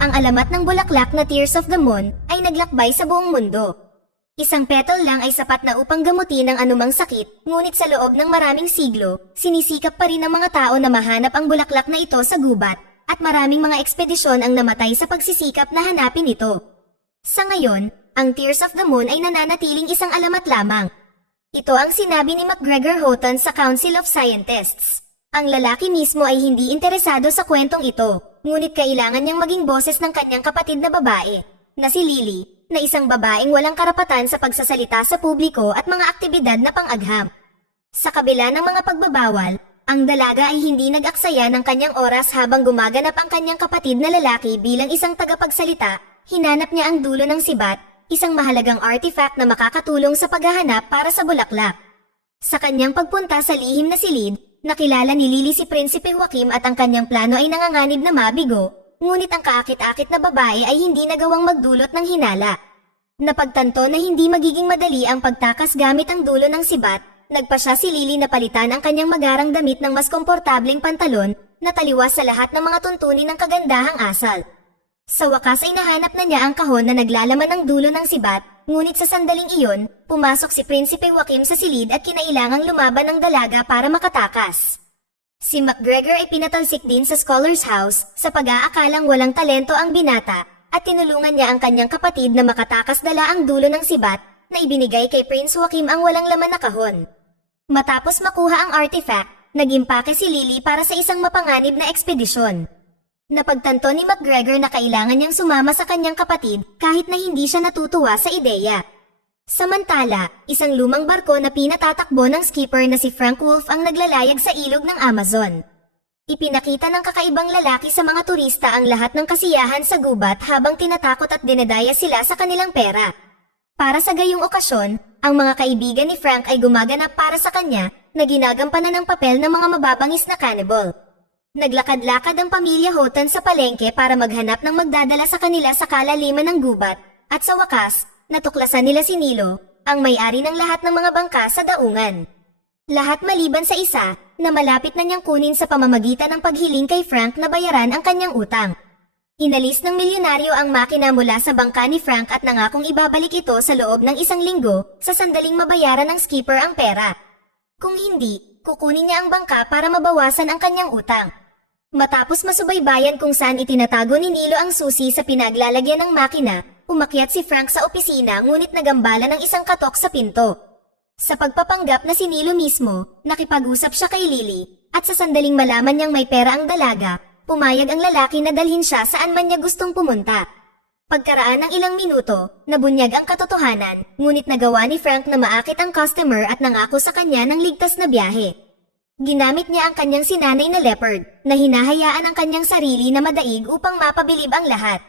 Ang alamat ng bulaklak na Tears of the Moon ay naglakbay sa buong mundo. Isang petal lang ay sapat na upang gamutin ang anumang sakit, ngunit sa loob ng maraming siglo, sinisikap pa rin ng mga tao na mahanap ang bulaklak na ito sa gubat, at maraming mga ekspedisyon ang namatay sa pagsisikap na hanapin ito. Sa ngayon, ang Tears of the Moon ay nananatiling isang alamat lamang. Ito ang sinabi ni McGregor Houghton sa Council of Scientists. Ang lalaki mismo ay hindi interesado sa kwentong ito, ngunit kailangan niyang maging boses ng kanyang kapatid na babae, na si Lily, na isang babaeng walang karapatan sa pagsasalita sa publiko at mga aktibidad na pang-agham. Sa kabila ng mga pagbabawal, ang dalaga ay hindi nag-aksaya ng kanyang oras habang gumaganap ang kanyang kapatid na lalaki bilang isang tagapagsalita. Hinanap niya ang dulo ng sibat, isang mahalagang artifact na makakatulong sa paghahanap para sa bulaklak. Sa kanyang pagpunta sa lihim na silid, nakilala ni Lily si Prinsipe Joaquim at ang kanyang plano ay nanganganib na mabigo, ngunit ang kaakit-akit na babae ay hindi nagawang magdulot ng hinala. Napagtanto na hindi magiging madali ang pagtakas gamit ang dulo ng sibat, nagpasya si Lily na palitan ang kanyang magarang damit ng mas komportableng pantalon na taliwas sa lahat ng mga tuntunin ng kagandahang asal. Sa wakas ay nahanap na niya ang kahon na naglalaman ng dulo ng sibat, ngunit sa sandaling iyon, pumasok si Prinsipe Joaquim sa silid at kinailangang lumaban ng dalaga para makatakas. Si McGregor ay pinatalsik din sa Scholar's House sa pag-aakalang walang talento ang binata at tinulungan niya ang kanyang kapatid na makatakas dala ang dulo ng sibat na ibinigay kay Prince Joaquim ang walang laman na kahon. Matapos makuha ang artifact, nag-impake si Lily para sa isang mapanganib na ekspedisyon. Napagtanto ni McGregor na kailangan niyang sumama sa kanyang kapatid kahit na hindi siya natutuwa sa ideya. Samantala, isang lumang barko na pinatatakbo ng skipper na si Frank Wolf ang naglalayag sa ilog ng Amazon. Ipinakita ng kakaibang lalaki sa mga turista ang lahat ng kasiyahan sa gubat habang tinatakot at dinadaya sila sa kanilang pera. Para sa gayong okasyon, ang mga kaibigan ni Frank ay gumaganap para sa kanya na ginagampanan ng papel ng mga mababangis na cannibal. Naglakad-lakad ang pamilya Houghton sa palengke para maghanap ng magdadala sa kanila sa kalaliman ng gubat, at sa wakas, natuklasan nila si Nilo, ang may-ari ng lahat ng mga bangka sa daungan. Lahat maliban sa isa, na malapit na niyang kunin sa pamamagitan ng paghiling kay Frank na bayaran ang kanyang utang. Inalis ng milyonaryo ang makina mula sa bangka ni Frank at nangakong ibabalik ito sa loob ng isang linggo sa sandaling mabayaran ng skipper ang pera. Kung hindi, kukunin niya ang bangka para mabawasan ang kanyang utang. Matapos masubaybayan kung saan itinatago ni Nilo ang susi sa pinaglalagyan ng makina, umakyat si Frank sa opisina ngunit nagambala ng isang katok sa pinto. Sa pagpapanggap na si Nilo mismo, nakipag-usap siya kay Lily, at sa sandaling malaman niyang may pera ang dalaga, pumayag ang lalaki na dalhin siya saan man niya gustong pumunta. Pagkaraan ng ilang minuto, nabunyag ang katotohanan, ngunit nagawa ni Frank na maakit ang customer at nangako sa kanya ng ligtas na biyahe. Ginamit niya ang kanyang sinanay na leopard, na hinahayaan ang kanyang sarili na madaig upang mapabilib ang lahat.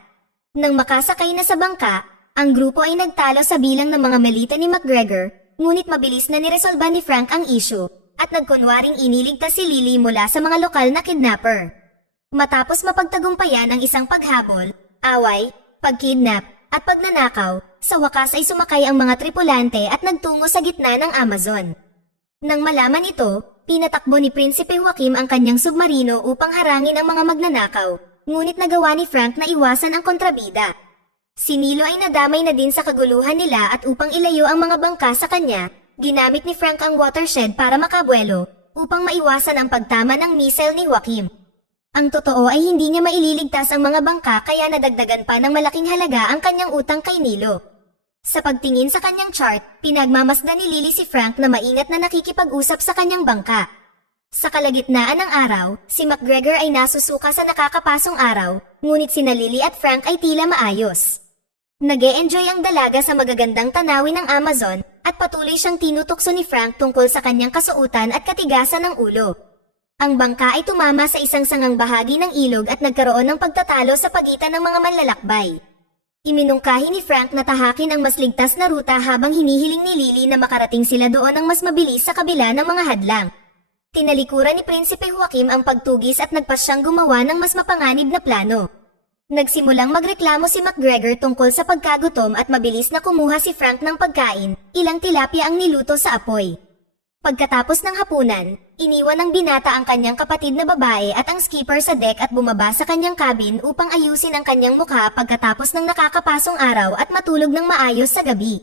Nang makasakay na sa bangka, ang grupo ay nagtalo sa bilang ng mga melita ni McGregor, ngunit mabilis na niresolba ni Frank ang issue, at nagkunwaring iniligtas si Lily mula sa mga lokal na kidnapper. Matapos mapagtagumpayan ang isang paghabol, away, pagkidnap, at pagnanakaw, sa wakas ay sumakay ang mga tripulante at nagtungo sa gitna ng Amazon. Nang malaman ito, pinatakbo ni Prinsipe Joaquim ang kanyang submarino upang harangin ang mga magnanakaw, ngunit nagawa ni Frank na iwasan ang kontrabida. Si Nilo ay nadamay na din sa kaguluhan nila at upang ilayo ang mga bangka sa kanya, ginamit ni Frank ang watershed para makabuelo, upang maiwasan ang pagtama ng missile ni Joaquim. Ang totoo ay hindi niya maililigtas ang mga bangka kaya nadagdagan pa ng malaking halaga ang kanyang utang kay Nilo. Sa pagtingin sa kanyang chart, pinagmamasdan ni Lily si Frank na maingat na nakikipag-usap sa kanyang bangka. Sa kalagitnaan ng araw, si McGregor ay nasusuka sa nakakapasong araw, ngunit sina Lily at Frank ay tila maayos. Nag-e-enjoy ang dalaga sa magagandang tanawin ng Amazon at patuloy siyang tinutukso ni Frank tungkol sa kanyang kasuotan at katigasan ng ulo. Ang bangka ay tumama sa isang sangang bahagi ng ilog at nagkaroon ng pagtatalo sa pagitan ng mga manlalakbay. Iminungkahi ni Frank na tahakin ang mas ligtas na ruta habang hinihiling ni Lily na makarating sila doon ng mas mabilis sa kabila ng mga hadlang. Tinalikuran ni Prinsipe Joaquim ang pagtugis at nagpasyang gumawa ng mas mapanganib na plano. Nagsimulang magreklamo si McGregor tungkol sa pagkagutom at mabilis na kumuha si Frank ng pagkain, ilang tilapia ang niluto sa apoy. Pagkatapos ng hapunan, iniwan ng binata ang kanyang kapatid na babae at ang skipper sa deck at bumaba sa kanyang cabin upang ayusin ang kanyang mukha pagkatapos ng nakakapasong araw at matulog ng maayos sa gabi.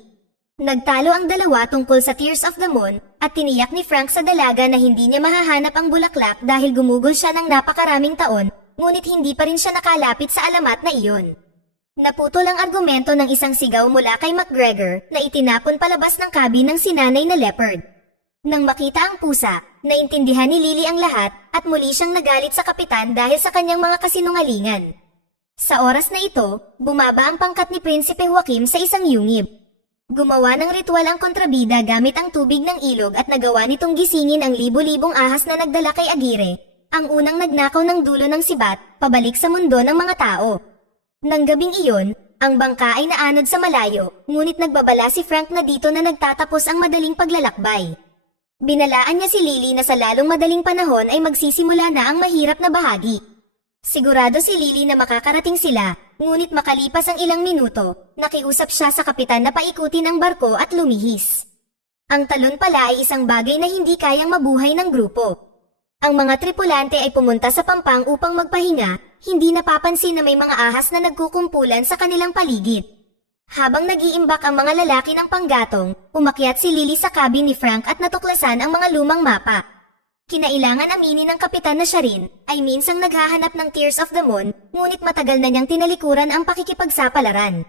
Nagtalo ang dalawa tungkol sa Tears of the Moon at tiniyak ni Frank sa dalaga na hindi niya mahahanap ang bulaklak dahil gumugol siya ng napakaraming taon, ngunit hindi pa rin siya nakalapit sa alamat na iyon. Naputol ang argumento ng isang sigaw mula kay McGregor na itinapon palabas ng cabin ng sinanay na leopard. Nang makita ang pusa, naintindihan ni Lily ang lahat at muli siyang nagalit sa kapitan dahil sa kanyang mga kasinungalingan. Sa oras na ito, bumaba ang pangkat ni Prinsipe Joaquim sa isang yungib. Gumawa ng ritual ang kontrabida gamit ang tubig ng ilog at nagawa nitong gisingin ang libo-libong ahas na nagdala kay Aguirre, ang unang nagnakaw ng dulo ng sibat, pabalik sa mundo ng mga tao. Nang gabing iyon, ang bangka ay naanod sa malayo, ngunit nagbabala si Frank na dito na nagtatapos ang madaling paglalakbay. Binalaan niya si Lily na sa lalong madaling panahon ay magsisimula na ang mahirap na bahagi. Sigurado si Lily na makakarating sila, ngunit makalipas ang ilang minuto, nakiusap siya sa kapitan na paikutin ang barko at lumihis. Ang talon pala ay isang bagay na hindi kayang mabuhay ng grupo. Ang mga tripulante ay pumunta sa pampang upang magpahinga, hindi napapansin na may mga ahas na nagkukumpulan sa kanilang paligid. Habang nag-iimbak ang mga lalaki ng panggatong, umakyat si Lily sa cabin ni Frank at natuklasan ang mga lumang mapa. Kinailangan aminin ng kapitan na siya rin ay minsang naghahanap ng Tears of the Moon, ngunit matagal na niyang tinalikuran ang pakikipagsapalaran.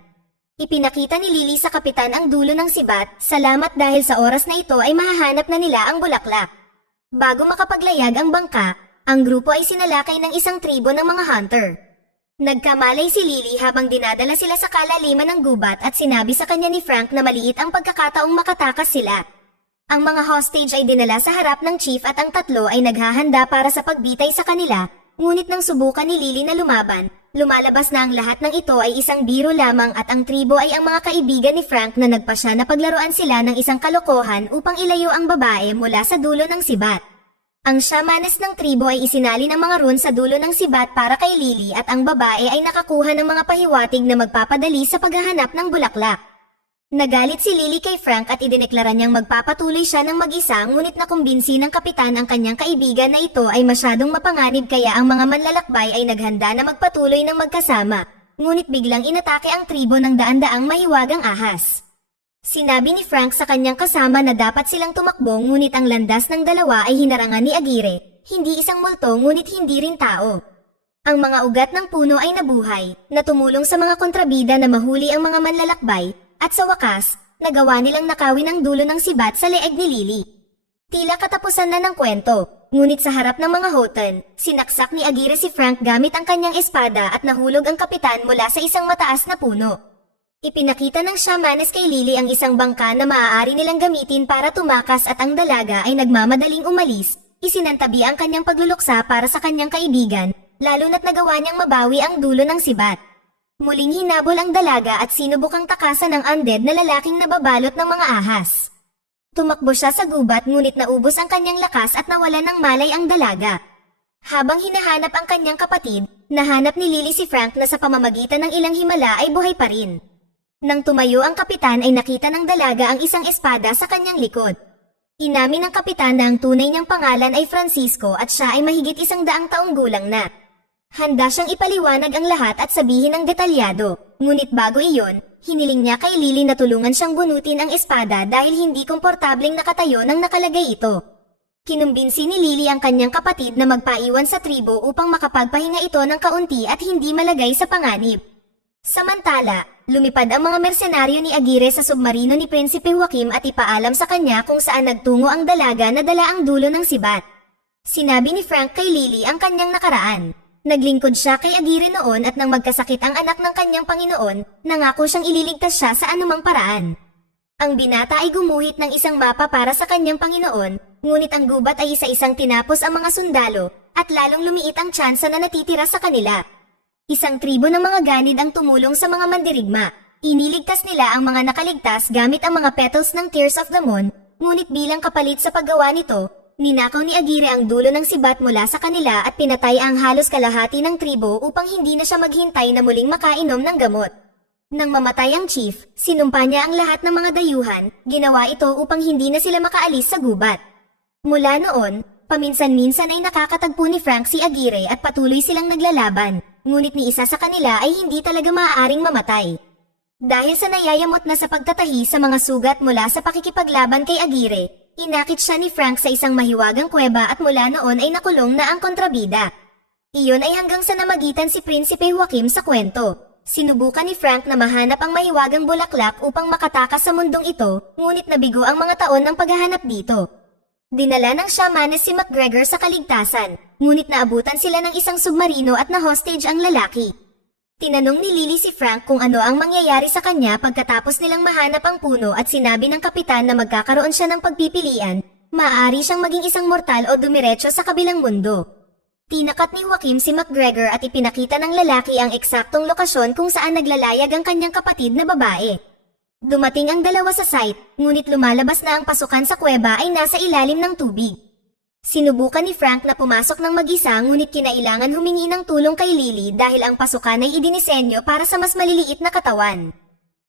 Ipinakita ni Lily sa kapitan ang dulo ng sibat, salamat dahil sa oras na ito ay mahahanap na nila ang bulaklak. Bago makapaglayag ang bangka, ang grupo ay sinalakay ng isang tribo ng mga hunter. Nagkamalay si Lily habang dinadala sila sa kalaliman ng gubat at sinabi sa kanya ni Frank na maliit ang pagkakataong makatakas sila. Ang mga hostage ay dinala sa harap ng chief at ang tatlo ay naghahanda para sa pagbitay sa kanila, ngunit nang subukan ni Lily na lumaban, lumalabas na ang lahat ng ito ay isang biro lamang at ang tribo ay ang mga kaibigan ni Frank na nagpasya na paglaruan sila ng isang kalokohan upang ilayo ang babae mula sa dulo ng sibat. Ang shamanes ng tribo ay isinali ng mga rune sa dulo ng sibat para kay Lily at ang babae ay nakakuha ng mga pahiwatig na magpapadali sa paghahanap ng bulaklak. Nagalit si Lily kay Frank at idineklara niyang magpapatuloy siya ng mag-isa ngunit nakumbinsi ng kapitan ang kanyang kaibigan na ito ay masyadong mapanganib kaya ang mga manlalakbay ay naghanda na magpatuloy ng magkasama, ngunit biglang inatake ang tribo ng daan-daang mahiwagang ahas. Sinabi ni Frank sa kanyang kasama na dapat silang tumakbo ngunit ang landas ng dalawa ay hinarangan ni Aguirre, hindi isang multo ngunit hindi rin tao. Ang mga ugat ng puno ay nabuhay, na tumulong sa mga kontrabida na mahuli ang mga manlalakbay, at sa wakas, nagawa nilang nakawin ang dulo ng sibat sa leeg ni Lily. Tila katapusan na ng kwento, ngunit sa harap ng mga hoten, sinaksak ni Aguirre si Frank gamit ang kanyang espada at nahulog ang kapitan mula sa isang mataas na puno. Ipinakita ng shamanes kay Lily ang isang bangka na maaari nilang gamitin para tumakas at ang dalaga ay nagmamadaling umalis, isinantabi ang kanyang pagluluksa para sa kanyang kaibigan, lalo na't nagawa niyang mabawi ang dulo ng sibat. Muling hinabol ang dalaga at sinubukang takasan ng undead na lalaking nababalot ng mga ahas. Tumakbo siya sa gubat ngunit naubos ang kanyang lakas at nawalan ng malay ang dalaga. Habang hinahanap ang kanyang kapatid, nahanap ni Lily si Frank na sa pamamagitan ng ilang himala ay buhay pa rin. Nang tumayo ang kapitan ay nakita ng dalaga ang isang espada sa kanyang likod. Inamin ng kapitan na ang tunay niyang pangalan ay Francisco at siya ay mahigit 100 taong gulang na. Handa siyang ipaliwanag ang lahat at sabihin ng detalyado, ngunit bago iyon, hiniling niya kay Lily na tulungan siyang bunutin ang espada dahil hindi komportableng nakatayo nang nakalagay ito. Kinumbinsi ni Lily ang kanyang kapatid na magpaiwan sa tribo upang makapagpahinga ito ng kaunti at hindi malagay sa panganib. Samantala, lumipad ang mga mersenaryo ni Aguirre sa submarino ni Prinsipe Joaquim at ipaalam sa kanya kung saan nagtungo ang dalaga na dala ang dulo ng sibat. Sinabi ni Frank kay Lily ang kanyang nakaraan. Naglingkod siya kay Aguirre noon at nang magkasakit ang anak ng kanyang Panginoon, nangako siyang ililigtas siya sa anumang paraan. Ang binata ay gumuhit ng isang mapa para sa kanyang Panginoon, ngunit ang gubat ay isa-isang tinapos ang mga sundalo, at lalong lumiit ang tsansa na natitira sa kanila. Isang tribo ng mga ganid ang tumulong sa mga mandirigma. Iniligtas nila ang mga nakaligtas gamit ang mga petals ng Tears of the Moon, ngunit bilang kapalit sa paggawa nito, ninakaw ni Aguirre ang dulo ng sibat mula sa kanila at pinatay ang halos kalahati ng tribo upang hindi na siya maghintay na muling makainom ng gamot. Nang mamatay ang chief, sinumpa niya ang lahat ng mga dayuhan, ginawa ito upang hindi na sila makaalis sa gubat. Mula noon, Paminsan-minsan ay nakakatagpo ni Frank si Aguirre at patuloy silang naglalaban, ngunit ni isa sa kanila ay hindi talaga maaaring mamatay. Dahil sa nayayamot na sa pagtatahi sa mga sugat mula sa pakikipaglaban kay Aguirre, inakit siya ni Frank sa isang mahiwagang kuweba at mula noon ay nakulong na ang kontrabida. Iyon ay hanggang sa namagitan si Prinsipe Joaquim sa kwento. Sinubukan ni Frank na mahanap ang mahiwagang bulaklak upang makatakas sa mundong ito, ngunit nabigo ang mga taon ng paghahanap dito. Dinala ng shamanes si McGregor sa kaligtasan, ngunit naabutan sila ng isang submarino at na-hostage ang lalaki. Tinanong ni Lily si Frank kung ano ang mangyayari sa kanya pagkatapos nilang mahanap ang puno at sinabi ng kapitan na magkakaroon siya ng pagpipilian, maaari siyang maging isang mortal o dumiretso sa kabilang mundo. Tinakat ni Joaquim si McGregor at ipinakita ng lalaki ang eksaktong lokasyon kung saan naglalayag ang kanyang kapatid na babae. Dumating ang dalawa sa site, ngunit lumalabas na ang pasukan sa kuweba ay nasa ilalim ng tubig. Sinubukan ni Frank na pumasok ng mag-isa ngunit kinailangan humingi ng tulong kay Lily dahil ang pasukan ay idinisenyo para sa mas maliliit na katawan.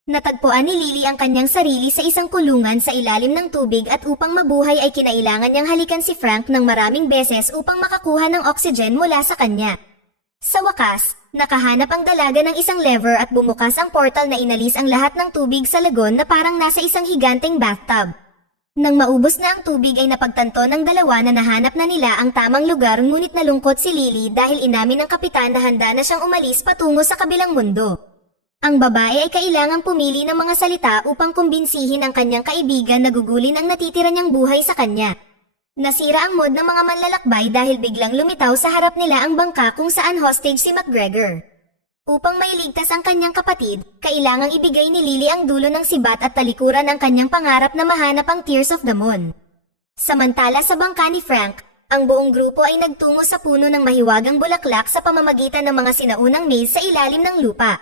Natagpuan ni Lily ang kanyang sarili sa isang kulungan sa ilalim ng tubig at upang mabuhay ay kinailangan niyang halikan si Frank ng maraming beses upang makakuha ng oxygen mula sa kanya. Sa wakas, nakahanap ang dalaga ng isang lever at bumukas ang portal na inalis ang lahat ng tubig sa lagon na parang nasa isang higanteng bathtub. Nang maubos na ang tubig ay napagtanto ng dalawa na nahanap na nila ang tamang lugar ngunit nalungkot si Lily dahil inamin ng kapitan na handa na siyang umalis patungo sa kabilang mundo. Ang babae ay kailangang pumili ng mga salita upang kumbinsihin ang kanyang kaibigan na gugulin ang natitira niyang buhay sa kanya. Nasira ang mood ng mga manlalakbay dahil biglang lumitaw sa harap nila ang bangka kung saan hostage si McGregor. Upang mailigtas ang kanyang kapatid, kailangang ibigay ni Lily ang dulo ng sibat at talikuran ang kanyang pangarap na mahanap ang Tears of the Moon. Samantala sa bangka ni Frank, ang buong grupo ay nagtungo sa puno ng mahiwagang bulaklak sa pamamagitan ng mga sinaunang maze sa ilalim ng lupa.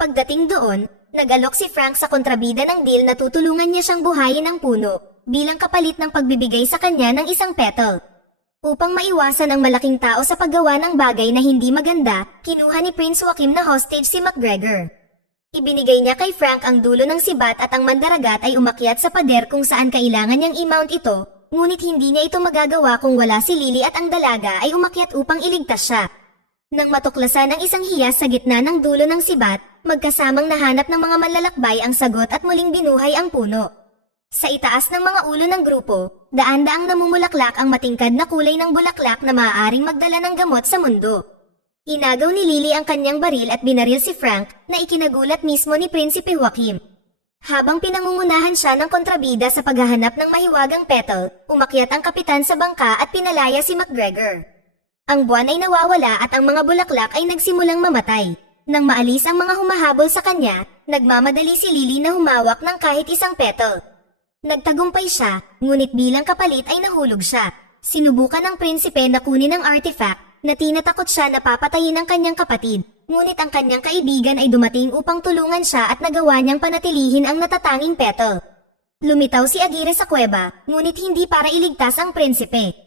Pagdating doon, nag-alok si Frank sa kontrabida ng deal na tutulungan niya siyang buhayin ang puno, bilang kapalit ng pagbibigay sa kanya ng isang petal. Upang maiwasan ang malaking tao sa paggawa ng bagay na hindi maganda, kinuha ni Prince Joaquim na hostage si McGregor. Ibinigay niya kay Frank ang dulo ng sibat at ang mandaragat ay umakyat sa pader kung saan kailangan niyang i-mount ito, ngunit hindi niya ito magagawa kung wala si Lily at ang dalaga ay umakyat upang iligtas siya. Nang matuklasan ang isang hiyas sa gitna ng dulo ng sibat, magkasamang nahanap ng mga manlalakbay ang sagot at muling binuhay ang puno. Sa itaas ng mga ulo ng grupo, daan-daang namumulaklak ang matingkad na kulay ng bulaklak na maaaring magdala ng gamot sa mundo. Inagaw ni Lily ang kanyang baril at binaril si Frank na ikinagulat mismo ni Prinsipe Joaquim. Habang pinangungunahan siya ng kontrabida sa paghahanap ng mahiwagang petal, umakyat ang kapitan sa bangka at pinalaya si McGregor. Ang buwan ay nawawala at ang mga bulaklak ay nagsimulang mamatay. Nang maalis ang mga humahabol sa kanya, nagmamadali si Lily na humawak ng kahit isang petal. Nagtagumpay siya, ngunit bilang kapalit ay nahulog siya. Sinubukan ng prinsipe na kunin ang artifact, na tinatakot siya na papatayin ang kanyang kapatid. Ngunit ang kanyang kaibigan ay dumating upang tulungan siya at nagawa niyang panatilihin ang natatanging petal. Lumitaw si Aguirre sa kuweba, ngunit hindi para iligtas ang prinsipe.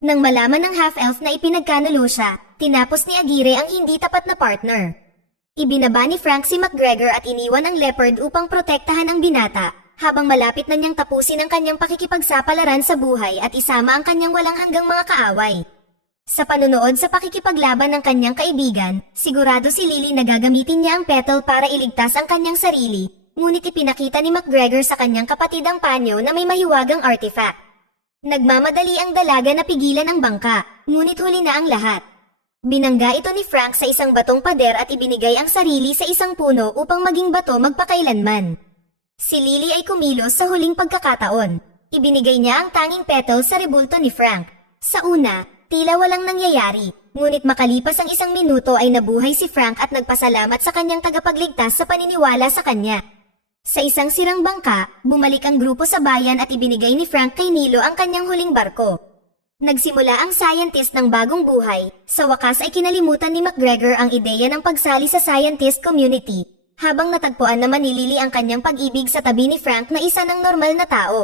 Nang malaman ng half-elf na ipinagkanulo siya, tinapos ni Aguirre ang hindi tapat na partner. Ibinaba ni Frank si McGregor at iniwan ang leopard upang protektahan ang binata, habang malapit na niyang tapusin ang kanyang pakikipagsapalaran sa buhay at isama ang kanyang walang hanggang mga kaaway. Sa panunood sa pakikipaglaban ng kanyang kaibigan, sigurado si Lily na gagamitin niya ang petal para iligtas ang kanyang sarili, ngunit ipinakita ni McGregor sa kanyang kapatid ang panyo na may mahiwagang artifact. Nagmamadali ang dalaga na pigilan ang bangka, ngunit huli na ang lahat. Binangga ito ni Frank sa isang batong pader at ibinigay ang sarili sa isang puno upang maging bato magpakailanman. Si Lily ay kumilos sa huling pagkakataon. Ibinigay niya ang tanging petal sa rebulto ni Frank. Sa una, tila walang nangyayari, ngunit makalipas ang isang minuto ay nabuhay si Frank at nagpasalamat sa kanyang tagapagligtas sa paniniwala sa kanya. Sa isang sirang bangka, bumalik ang grupo sa bayan at ibinigay ni Frank kay Nilo ang kanyang huling barko. Nagsimula ang scientist ng bagong buhay, sa wakas ay kinalimutan ni McGregor ang ideya ng pagsali sa scientist community, habang natagpuan naman ni Lily ang kanyang pag-ibig sa tabi ni Frank na isa ng normal na tao.